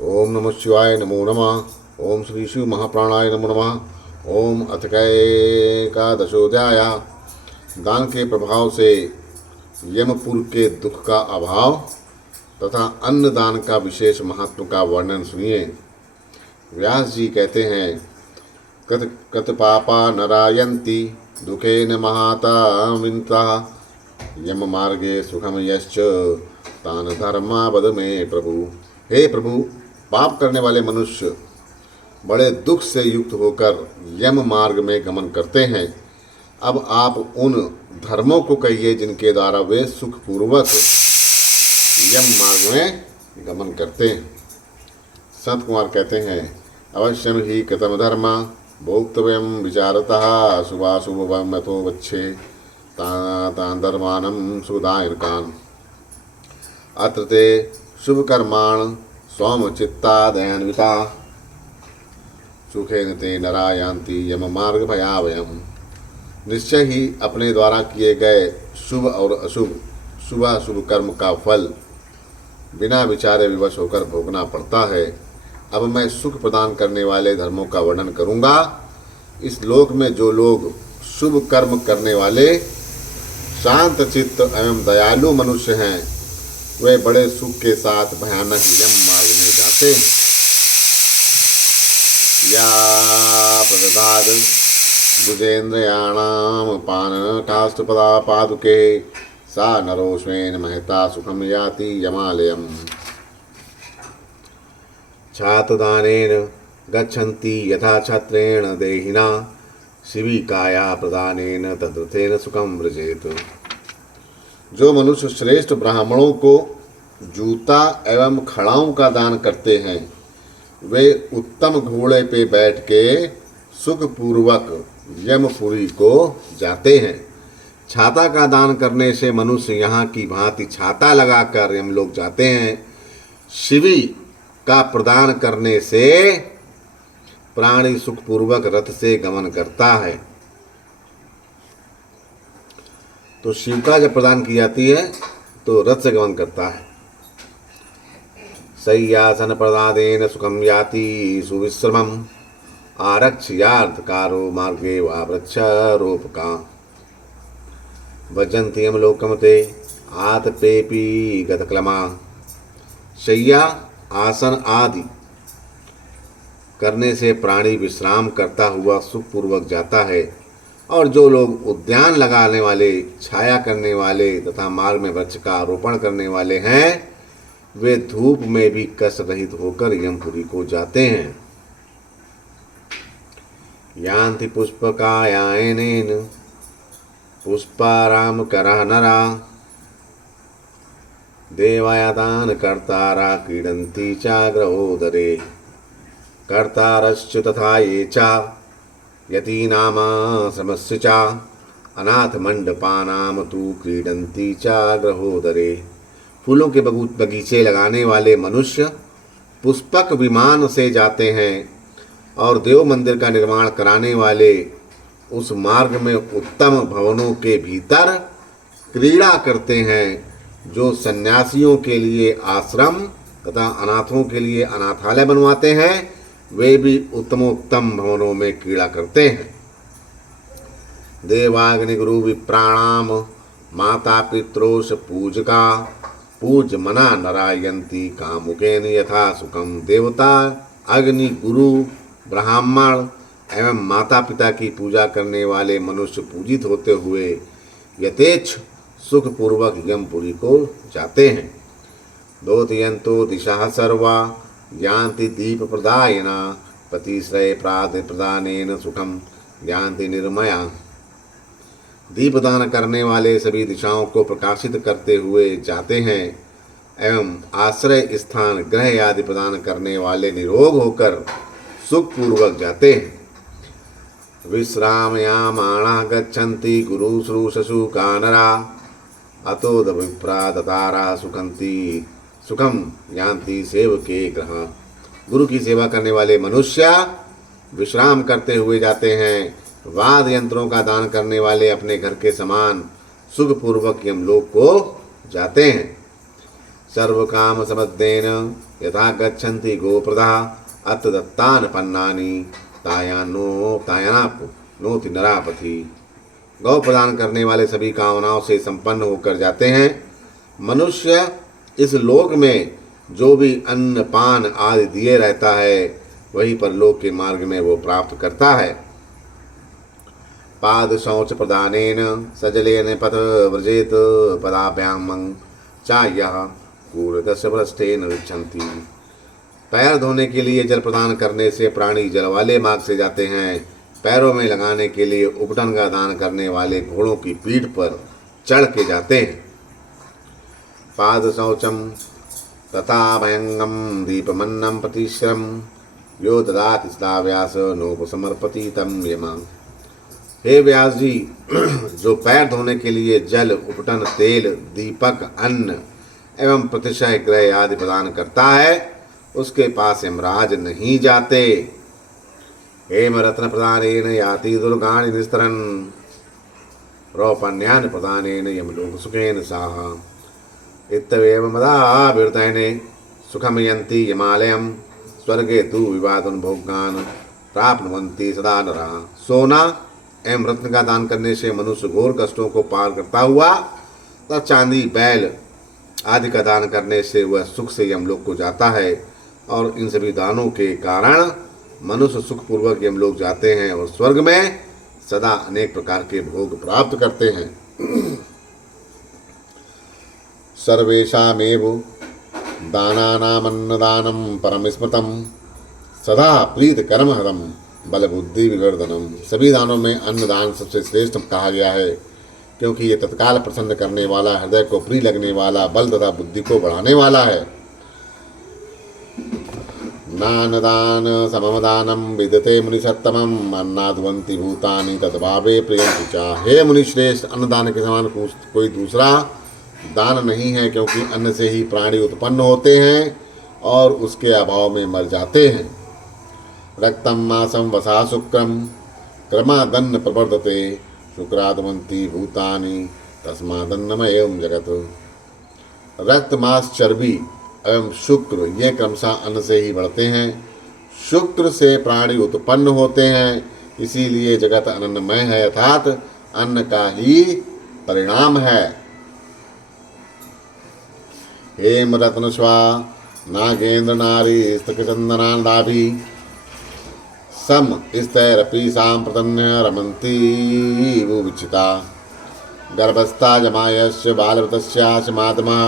ओम नमः शिवाय नमो नमः। ओम श्री शिव महाप्राणाय नमो नमः। ओम अथ एकादशोध्याय। दान के प्रभाव से यमपुर के दुख का अभाव तथा अन्न दान का विशेष महत्व का वर्णन सुनिए। व्यास जी कहते हैं, कत कत पापा नरायन्ति दुखेन महाता विंता यम मार्गे सुखम यश्च तान धर्मा बद में प्रभु। हे प्रभु, पाप करने वाले मनुष्य बड़े दुख से युक्त होकर यम मार्ग में गमन करते हैं। अब आप उन धर्मों को कहिए जिनके द्वारा वे सुखपूर्वक यम मार्ग में गमन करते हैं। संत कुमार कहते हैं, अवश्यम ही कृतम धर्म भोक्तव्यम विचारतः शुभाशुभ मतो वच्छे तान धर्मानं सुदायनकान् अत्र ते शुभकर्माण स्वमचित्तादयान्विता सुखेन ते नरायान्ति यम मार्ग भयावयम्। निश्चय ही अपने द्वारा किए गए शुभ और अशुभ शुभाशुभ कर्म का फल बिना विचारे विवश होकर भोगना पड़ता है। अब मैं सुख प्रदान करने वाले धर्मों का वर्णन करूँगा। इस लोक में जो लोग शुभ कर्म करने वाले शांत चित्त एवं दयालु मनुष्य हैं, वे बड़े सुख के साथ भयानक यम मार्ग में जाते हैं। या प्रददाद द्विजेन्द्रियाणां पानकाष्ठपदा पादुके सा नरोष्मेन महता सुखम याति यमालयम्। छात्रदानेन गच्छन्ति यथा छत्रेण देहिना शिविकाया प्रदानेन तदर्थेन सुखम व्रजेत। जो मनुष्य श्रेष्ठ ब्राह्मणों को जूता एवं खड़ाओं का दान करते हैं, वे उत्तम घोड़े पे बैठ के सुखपूर्वक यमपुरी को जाते हैं। छाता का दान करने से मनुष्य यहाँ की भांति छाता लगाकर यमलोक जाते हैं। शिवी का प्रदान करने से प्राणी सुखपूर्वक रथ से गमन करता है। तो शिविका जब प्रदान की जाती है तो रथ से गमन करता है। शय्यासन प्रदानेन सुखम याति सुविश्रमम् आरक्ष्यार्थकारो मार्गे वा वृक्षारोपका भजन्ति यमलोकम ते आतपेपी गतक्लमा। शय्या आसन आदि करने से प्राणी विश्राम करता हुआ सुखपूर्वक जाता है। और जो लोग उद्यान लगाने वाले, छाया करने वाले तथा मार्ग में वृक्ष का आरोपण करने वाले हैं, वे धूप में भी कष्ट रहित होकर यमपुरी को जाते हैं। यान्ति पुष्पकायानेन पुष्पाराम करः नरा देवायादान कर्तारा क्रीडन्ति चाग्रहोदरे कर्तारश्च तथा ये च यतीनाम श्रमस्य च अनाथ मंडपानाम तु क्रीडन्ति चाग्रहोदरे। फूलों के बगीचे लगाने वाले मनुष्य पुष्पक विमान से जाते हैं और देव मंदिर का निर्माण कराने वाले उस मार्ग में उत्तम भवनों के भीतर क्रीड़ा करते हैं। जो सन्यासियों के लिए आश्रम तथा अनाथों के लिए अनाथालय बनवाते हैं, वे भी उत्तमोत्तम भवनों में क्रीड़ा करते हैं। देवाग्नि गुरु विप्राणाम माता पित्रोष पूजका पूज मना नरायन्ति कामुकेन यथा सुखम। देवता, अग्नि, गुरु, ब्राह्मण एवं माता पिता की पूजा करने वाले मनुष्य पूजित होते हुए यथेच्छ सुखपूर्वक यमपुरी को जाते हैं। दोतयन्तो दिशा सर्वा यान्ति दीप प्रदायना प्रतिश्रय प्राद प्रदानेन सुखम यान्ति निर्मया। दीपदान करने वाले सभी दिशाओं को प्रकाशित करते हुए जाते हैं एवं आश्रय स्थान ग्रह आदि प्रदान करने वाले निरोग होकर सुखपूर्वक जाते हैं। विश्रामयामाणा गच्छन्ति गुरु शुश्रूषु कानरा अतो विप्रा दतारा सुखंती सुखम यान्ति सेवके ग्रह। गुरु की सेवा करने वाले मनुष्य विश्राम करते हुए जाते हैं। वाद्य यंत्रों का दान करने वाले अपने घर के समान सुखपूर्वक यमलोक को जाते हैं। सर्वकाम समद्देन यथा गच्छन्ति गोप्रदा अत दत्तान पन्नानि तायानाप नोति नरापथि। गौ प्रदान करने वाले सभी कामनाओं से संपन्न होकर जाते हैं। मनुष्य इस लोक में जो भी अन्न पान आदि दिए रहता है वही परलोक के मार्ग में वो प्राप्त करता है। पाद शौच प्रदानेन सजलेन पथ व्रजेत पदाभ्यामं चायः कूरदशभ्रष्टेन ऋच्छन्ति। पैर धोने के लिए जल प्रदान करने से प्राणी जल वाले मार्ग से जाते हैं। पैरों में लगाने के लिए उपटन का दान करने वाले घोड़ों की पीठ पर चढ़ के जाते हैं। पाद शौचम तथा भयंगम दीपमन्नम प्रतिश्रम यो ददाति सदा व्यास नोपसमर्पति तम यम। हे व्यास जी, जो पैर धोने के लिए जल, उपटन, तेल, दीपक, अन्न एवं प्रतिशय ग्रह आदि प्रदान करता है उसके पास यमराज नहीं जाते। हेम रत्न प्रदानेन याति दुर्गाणि निस्तरन रौपन्यान प्रदानेन यमलोक सुखेन साहा। इत्येव मदाभिर्दयने सुखम यन्ति यमालयम स्वर्गे तु विवादन भोगान प्राप्नुवन्ति सदा नरा। सोना एवं रत्न का दान करने से मनुष्य घोर कष्टों को पार करता हुआ तथा चांदी, बैल आदि का दान करने से वह सुख से यमलोक को जाता है और इन सभी दानों के कारण मनुष्य सुखपूर्वक यमलोक जाते हैं और स्वर्ग में सदा अनेक प्रकार के भोग प्राप्त करते हैं। सर्वेषामेव दानानामन्नदानं परमस्मृतं सदा प्रीत कर्महरम बल बुद्धि विवर्धनम। सभी दानों में अन्नदान सबसे श्रेष्ठ कहा गया है क्योंकि ये तत्काल प्रसन्न करने वाला, हृदय को प्रिय लगने वाला, बल तथा बुद्धि को बढ़ाने वाला है। नानदान सममदानम विदते मुनिसत्तमम अन्नाद्वन्ति भूतानि तद्भावे प्रियंति चा। हे मुनिश्रेष्ठ, अन्नदान के समान कोई दूसरा दान नहीं है क्योंकि अन्न से ही प्राणी उत्पन्न होते हैं और उसके अभाव में मर जाते हैं। रक्तम मासम वसा शुक्रम क्रमादन्न प्रवर्धते शुक्रादवंती भूतानि तस्मादन्नमयं जगत। रक्त, मांस, चर्बी एवं शुक्र ये क्रमशः अन्न से ही बढ़ते हैं। शुक्र से प्राणी उत्पन्न होते हैं, इसीलिए जगत अन्नमय है अर्थात अन्न का ही परिणाम है। हेम रत्न स्वा नागेंद्र नारी स्तकचंदनादाभि सम स्तैरपि सांप्रतन्य रमन्ति विचिता। गर्भस्था जमायस्य बालवतस्यास्य मातमा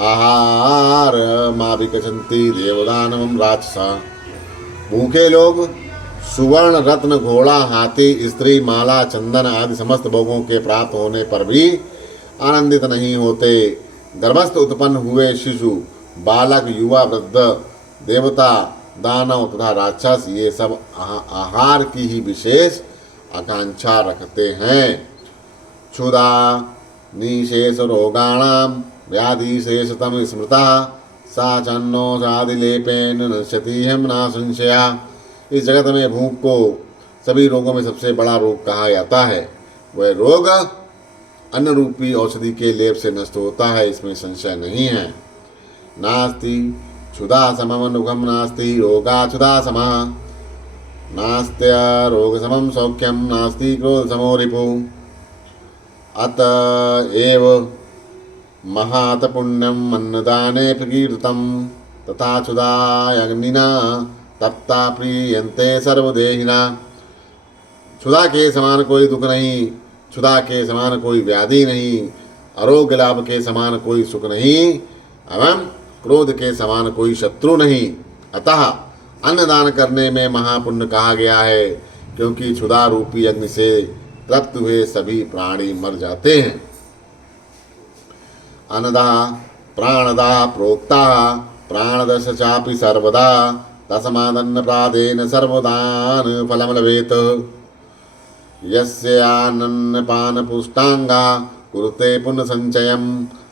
आहार माभिकचन्ति देवदानवं राक्षसा। भूखे लोग सुवर्ण, रत्न, घोड़ा, हाथी, स्त्री, माला, चंदन आदि समस्त भोगों के प्राप्त होने पर भी आनंदित नहीं होते। गर्भस्थ उत्पन्न हुए शिशु, बालक, युवा, वृद्ध, देवता, दानव तथा राक्षस ये सब आहार की ही विशेष आकांक्षा रखते हैं। क्षुधा निशेष रोगाणाम व्याधिशेषतम स्मृता सा चन्नो सादिलेपेन नश्यति हम ना संशया। इस जगत में भूख को सभी रोगों में सबसे बड़ा रोग कहा जाता है। वह रोग अन्न रूपी औषधि के लेप से नष्ट होता है, इसमें संशय नहीं है। नास्ति क्षुधा सममनुगम नास्ति रोगा क्षुधा समः नास्त्य रोग समम सौख्यम नास्ति क्रोध समो रिपु। अतएव महात पुण्यम अन्नदाने प्रकीर्तम तथा क्षुधाग्निना तप्ता प्रीयन्ते सर्वदेहिना। क्षुधा के समान कोई दुख नहीं, क्षुधा के समान कोई व्याधि नहीं, आरोग्य लाभ के समान कोई सुख नहीं एवं क्रोध के समान कोई शत्रु नहीं। अतः अन्नदान करने में महापुण्य कहा गया है क्योंकि क्षुधा रूपी अग्नि से तृप्त हुए सभी प्राणी मर जाते हैं। अन्नदा प्राणदा प्रोक्ता प्राणदश चापि सर्वदा तस्मादन्न प्रादेन सर्वदान फलम लभेत। यस्य अन्नपान पुष्टांगा कुरुते पुण्य संचयम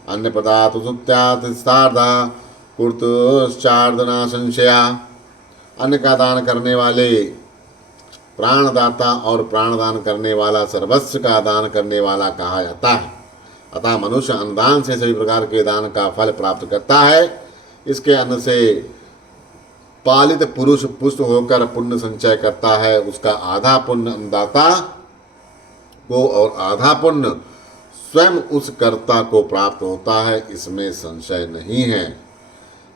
अन्नप्रदा तु सुत्यातिस्तार्धा कुर्तुश्चार्दना संशया। अन्न का दान करने वाले प्राणदाता और प्राणदान करने वाला सर्वस्व का दान करने वाला कहा जाता है। अतः मनुष्य अन्नदान से सभी प्रकार के दान का फल प्राप्त करता है। इसके अन्न से पालित पुरुष पुष्ट होकर पुण्य संचय करता है। उसका आधा पुण्य अन्नदाता को और आधा पुण्य स्वयं उस कर्ता को प्राप्त होता है, इसमें संशय नहीं है।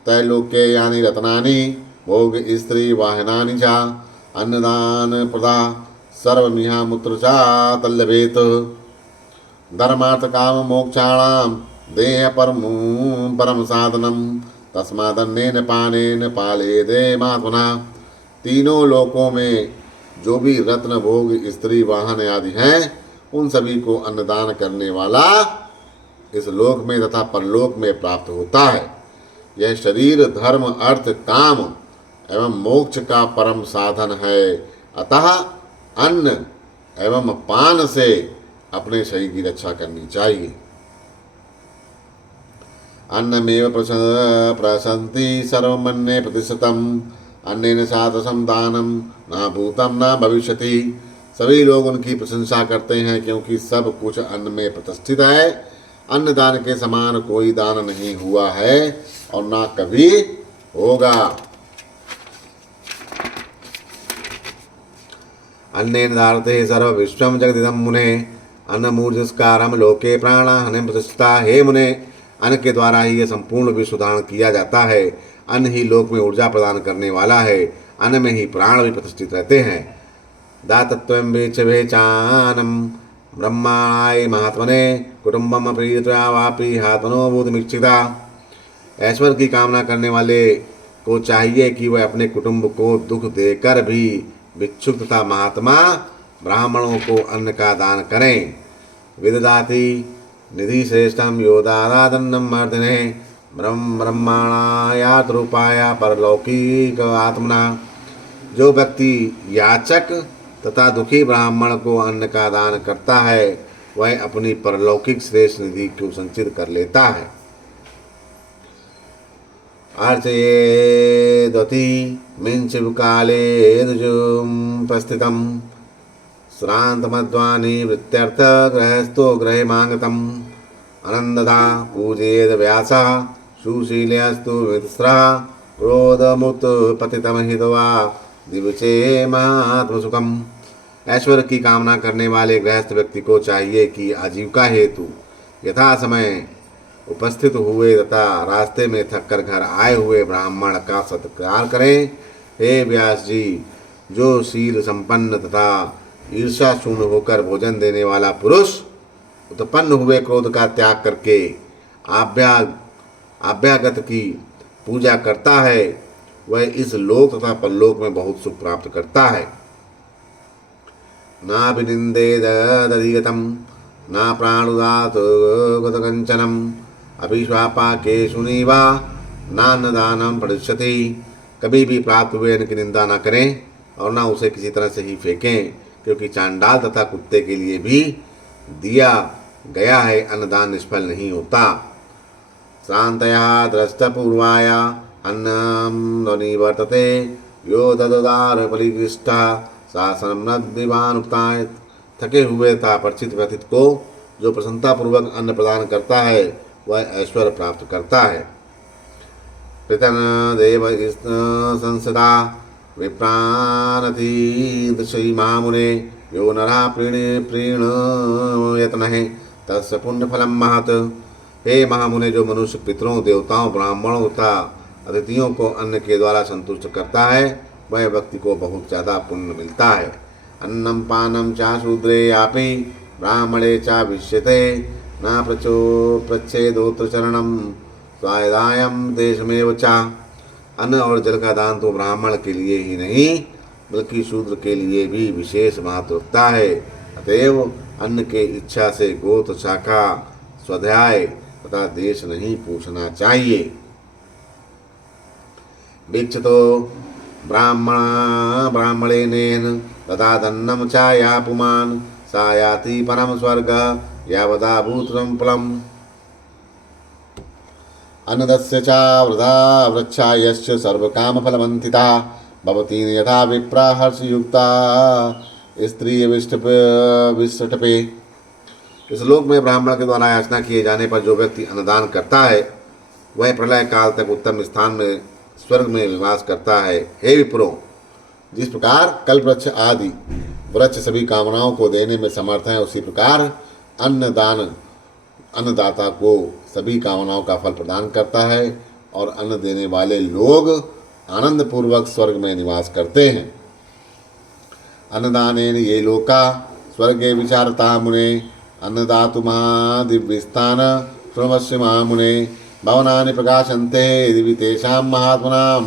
त्रैलोक्ये यानि रत्नानि भोग स्त्री वाहनानि च अन्नदान प्रदा सर्वमिहा मूत्र च तल्लभेत धर्मार्थ काम मोक्षाणाम देह परम साधनम तस्मादन्नेन पानेन पालेदे मात्मना। तीनों लोकों में जो भी रत्न भोग स्त्री वाहन आदि हैं, उन सभी को अन्नदान करने वाला इस लोक में तथा परलोक में प्राप्त होता है। यह शरीर धर्म अर्थ काम एवं मोक्ष का परम साधन है। अतः अन्न एवं पान से अपने शरीर की रक्षा करनी चाहिए। अन्नमेव प्रशंति सर्वमन्ये प्रतिशतम अन्नेन सादृशं दानम न भूतम न भविष्यति। सभी लोग उनकी प्रशंसा करते हैं क्योंकि सब कुछ अन्न में प्रतिष्ठित है। अन्नदान के समान कोई दान नहीं हुआ है और ना कभी होगा। अन्नेन धारते सर्व विश्वम जगदिदं मुने अन्नमूर्जस्कारम लोके प्राणाहनिम प्रतिष्ठिता। हे मुने, अन्न के द्वारा ही यह संपूर्ण विश्व धारण किया जाता है। अन्न ही लोक में ऊर्जा प्रदान करने वाला है। अन्न में ही प्राण भी प्रतिष्ठित रहते हैं। दातत्वं वेच वेचानम ब्रह्माय महात्मने कुटुंबम प्रीत्या वापि हात्मनो भूतमीक्षिता। ऐश्वर्य की कामना करने वाले को चाहिए कि वह अपने कुटुंब को दुख देकर भी भिक्षुक तथा महात्मा ब्राह्मणों को अन्न का दान करें। विददाति निधि श्रेष्ठम यो दादादन्नम मर्दने ब्रह्मणायात रूपाया परलौकिक आत्मना। जो व्यक्ति याचक तथा दुखी ब्राह्मण को अन्न का दान करता है, वह अपनी परलौकिक श्रेष्ठ निधि को संचित कर लेता है। अर्चयेदति मिंशिवकाले दुजुपस्थितं श्रान्तमध्वानि वृत्त्यर्थ गृहस्थो गृहे मांगतम् अनन्ददा पूजेद व्यासः सुशीलस्तु मित्रः क्रोधमुत्पतितं हित्वा दिवचे महात्मसुखम्। ऐश्वर्य की कामना करने वाले गृहस्थ व्यक्ति को चाहिए कि आजीविका हेतु यथा समय उपस्थित हुए तथा रास्ते में थककर घर आए हुए ब्राह्मण का सत्कार करें। हे व्यास जी, जो शील संपन्न तथा ईर्षा शून्य होकर भोजन देने वाला पुरुष उत्पन्न हुए क्रोध का त्याग करके आभ्यागत की पूजा करता है, वह इस लोक तथा परलोक में बहुत सुख प्राप्त करता है। नाभिनिन्देदधिगतं न प्राणुदात गतकंचनम अभिश्वापाकेषु नीवा नान्नदानं पृच्छति। कभी भी प्राप्त हुए अन्न की निंदा न करें और न उसे किसी तरह से ही फेंकें, क्योंकि चांडाल तथा कुत्ते के लिए भी दिया गया है अन्नदान निष्फल नहीं होता। श्रान्तया दृष्टपूर्वाया अन्नं निवर्तते यो दददार परिकृष्टा शासनम नदिवानुक्ताय। थके हुए तथा परिचित व्यक्ति को जो प्रसन्नतापूर्वक अन्न प्रदान करता है, वह ऐश्वर्य प्राप्त करता है। पितन देव संसदा विप्रानति दृश्य महामुने यो नरा प्रीणयत्नहे तस्य पुण्यफलम महत्। हे महामुने, जो मनुष्य पितरों देवताओं ब्राह्मणों तथा अतिथियों को अन्न के द्वारा संतुष्ट करता है, वह व्यक्ति को बहुत ज़्यादा पुण्य मिलता है। अन्नम पानम चा शूद्रे आपि ब्राह्मणे चा विश्यते न प्रच्छेदोत्र चरणम स्वायदायम देशमेव चा। अन्न और जल का दान तो ब्राह्मण के लिए ही नहीं बल्कि शूद्र के लिए भी विशेष महत्व रखता है। अतएव अन्न के इच्छा से गोत्र शाखा स्वाध्याय तथा देश नहीं पूछना चाहिए। भिक्षतो ब्राह्मणेन तदादन्नम चाया पुमान् सा याति परम स्वर्ग यावदा भूतरं फलम्। अन्नदस्य च वृथा वृक्षा यश्च सर्वकामफलमन्थिता भवति यथा विप्रा हर्षयुक्ता स्त्रियविष्टपे। इस लोक में ब्राह्मण के द्वारा याचना किए जाने पर जो व्यक्ति अन्नदान करता है वह प्रलय काल तक उत्तम स्थान में स्वर्ग में निवास करता है। हे विप्रो, जिस प्रकार कल्पवृक्ष आदि वृक्ष सभी कामनाओं को देने में समर्थ हैं, उसी प्रकार अन्नदान अन्नदाता को सभी कामनाओं का फल प्रदान करता है और अन्न देने वाले लोग आनंद पूर्वक स्वर्ग में निवास करते हैं। अन्नदानेन ये लोका स्वर्गे विचारता मुने अन्नदातु महादिव्यस्थान श्रवस्य महामुने भवनानि प्रकाशन्ते दिवि तेषां महात्मनां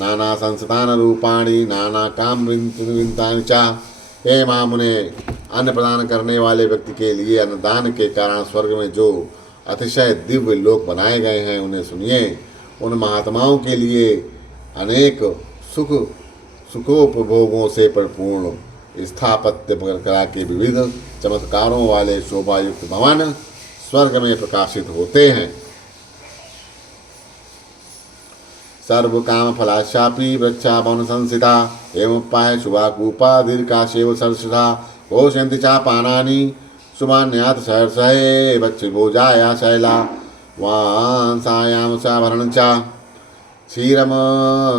नाना संस्थान रूपाणि नाना काम विंतानि च। हे महामुने, अन्न प्रदान करने वाले व्यक्ति के लिए अन्नदान के कारण स्वर्ग में जो अतिशय दिव्य लोक बनाए गए हैं उन्हें सुनिए। उन महात्माओं के लिए अनेक सुखोपभोगों से परिपूर्ण स्थापत्य कला के विविध चमत्कारों वाले शोभायुक्त भवन स्वर्ग में प्रकाशित होते हैं। सर्व काम फलाशापी वृक्षा भवन संसिता एवं पाय शुभाकूपा दीर्घाशेव सरसता घोषयन्ति चा पानानि सुमान्यात सहर्षये बच्चे भोजाया शैला वांसायाम साभरण चा क्षीरम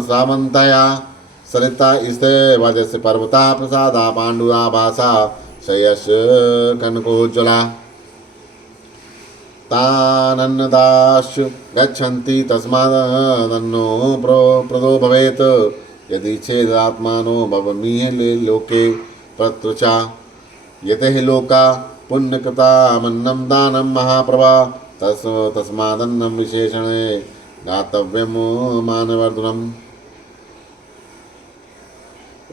सामंतया सरिता स्ते वजस्य पर्वता प्रसादा पांडुरा भाषा शयश कनकोज्ज्वला तानन्नदाश्च गच्छन्ति तस्मादन्नो प्रदो भवेत् यदि चेदात्मानो भवमीह लोके प्रत्रुचा यते लोका पुण्यकृतामन्नं दानं महाप्रभा तस्मादन्नं विशेषणे दातव्यम मानवर्धनम।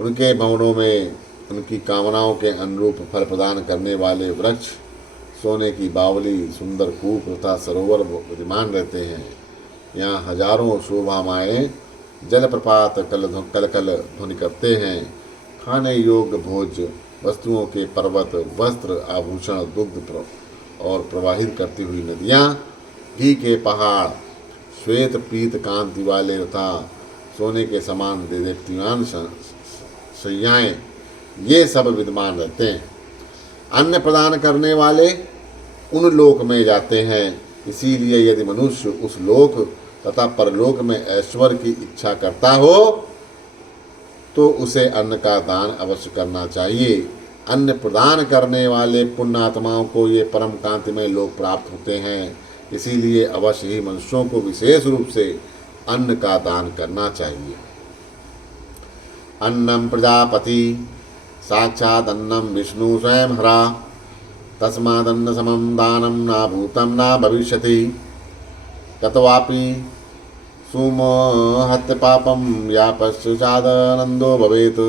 उनके भवनों में उनकी कामनाओं के अनुरूप फल प्रदान करने वाले वृक्ष, सोने की बावली, सुंदर कूप तथा सरोवर विद्यमान रहते हैं। यहाँ हजारों शोभामाएँ जलप्रपात कल कल ध्वनि करते हैं। खाने योग्य भोज वस्तुओं के पर्वत, वस्त्र, आभूषण, दुग्ध और प्रवाहित करती हुई नदियाँ, घी के पहाड़, श्वेत पीत कांति वाले तथा सोने के समान देदीप्यमान शैयाएँ, ये सब विद्यमान रहते हैं। अन्न प्रदान करने वाले उन लोक में जाते हैं। इसीलिए यदि मनुष्य उस लोक तथा परलोक में ऐश्वर्य की इच्छा करता हो तो उसे अन्न का दान अवश्य करना चाहिए। अन्न प्रदान करने वाले पुण्यात्माओं को ये परम कांतिमय लोक प्राप्त होते हैं। इसीलिए अवश्य ही मनुष्यों को विशेष रूप से अन्न का दान करना चाहिए। अन्नम प्रजापति साक्षात् अन्नम विष्णु स्वयं हरा तस्मादन्न समं दानं न भूतं न भविष्यति तत्वापि सुमहत् पापं या पश्चादनंदो भवेत्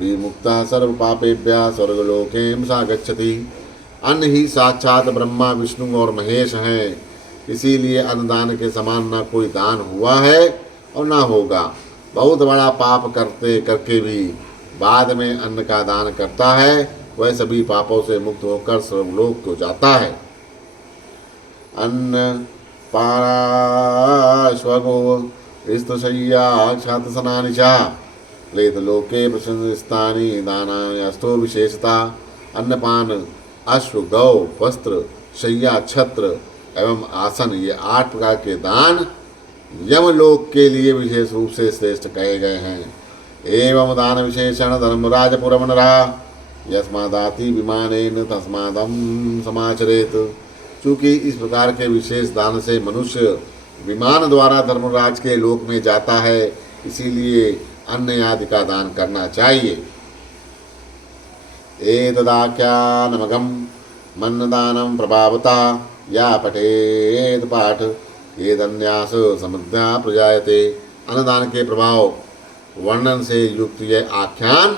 विमुक्तः सर्व पापेभ्यः स्वर्गलोकें सा गच्छति। अन्न ही साक्षात ब्रह्मा, विष्णु और महेश हैं। इसीलिए अन्नदान के समान न कोई दान हुआ है और न होगा। बहुत बड़ा पाप करके भी बाद में अन्न का दान करता है वह सभी पापों से मुक्त होकर स्वर्गलोक को जाता है। अन्न पाराश्वगो स्तुशय्या क्षातसनानि च प्रेतलोके प्रशंसितानि दानायास्तो विशेषता। अन्नपान, अश्व, गौ, वस्त्र, शय्या, छत्र एवं आसन, ये 8 प्रकार के दान यमलोक के लिए विशेष रूप से श्रेष्ठ कहे गए हैं। एवं दान विशेषण धर्मराज पुरमन रहा यस्मादाति विमानेन तस्मादम समाचरेत। चूँकि इस प्रकार के विशेष दान से मनुष्य विमान द्वारा धर्मराज के लोक में जाता है, इसीलिए अन्न आदि का दान करना चाहिए। एतदाख्यानमगम मन्नदानं प्रभावता या पठेत पाठ एदन्यास समृद्धा प्रजायते। अन्नदान के प्रभाव वर्णन से युक्त यह आख्यान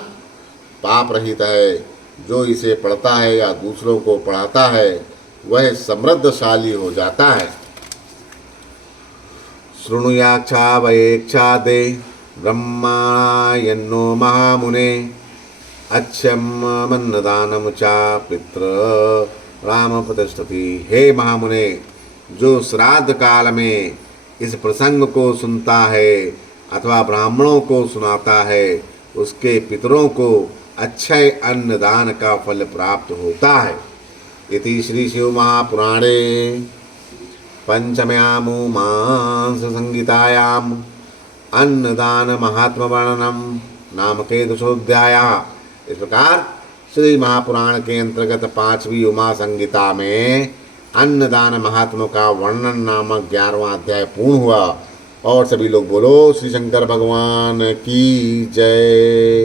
पाप रहित है। जो इसे पढ़ता है या दूसरों को पढ़ाता है वह समृद्धशाली हो जाता है। शृणुयाक्षा वयेक्षा दे ब्रह्मायन्नो महामुने अच्छमन्नदानम चा पितृ राम प्रतिष्ठति। हे महामुने, जो श्राद्ध काल में इस प्रसंग को सुनता है अथवा ब्राह्मणों को सुनाता है उसके पितरों को अक्षय अन्नदान का फल प्राप्त होता है। इति श्री शिव महापुराणे पंचम्यां मांस संहितायाम् अन्नदान महात्म वर्णनम नामके दशोध्याय। इस प्रकार श्री महापुराण के अंतर्गत 5वीं उमा संहिता में अन्नदान महात्म का वर्णन नामक 11वां अध्याय पूर्ण हुआ। और सभी लोग बोलो श्री शंकर भगवान की जय।